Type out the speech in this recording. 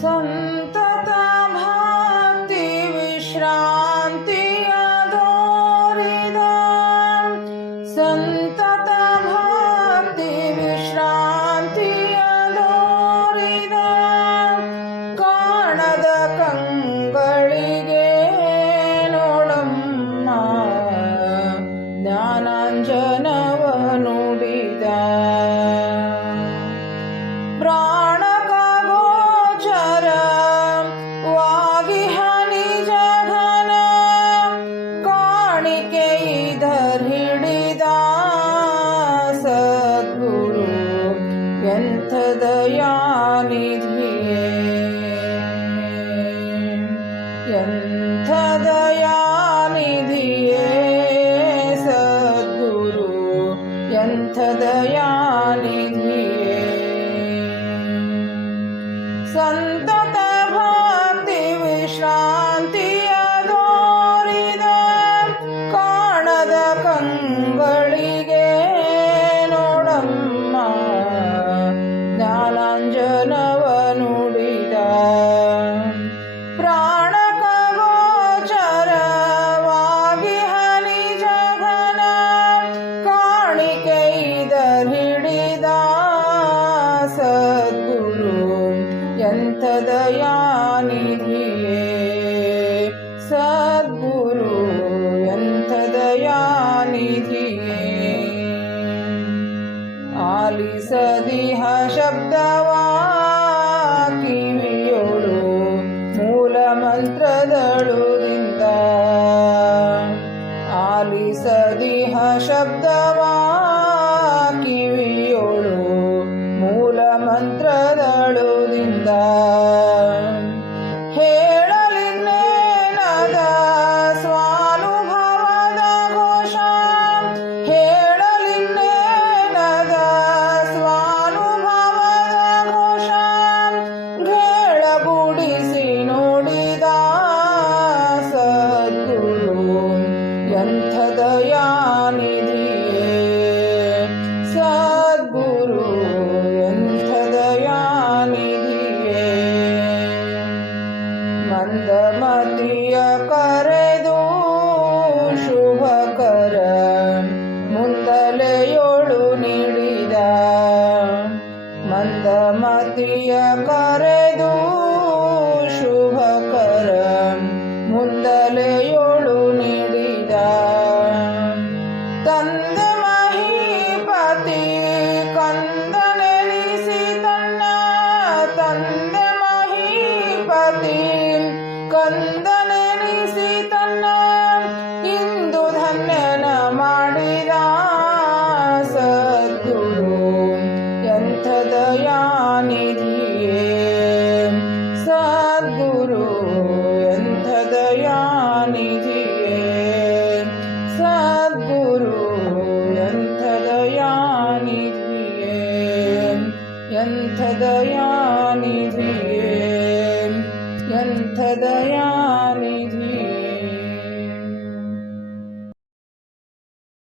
森。ದಯಾನಿಧಿ ಸಂತತ ಭಕ್ತಿ ವಿಶ್ರಾಂತಿ ಅದೋರಿದ ಕಾಣದ ಕಂಗಳಿಗೆ ನೋಡಮ್ಮ ಜ್ಞಾನಾಂಜನ यन्तदयानिधिये। सद्गुरु यन्तदयानिधिये। आलिसदिह शब्दवा किमि यो लु मूलमन्त्रदळु गिन्ता आलिसदिह शब्दवा क्रिया कर दो لن تضيعني فيهم لن تضيعني فيهم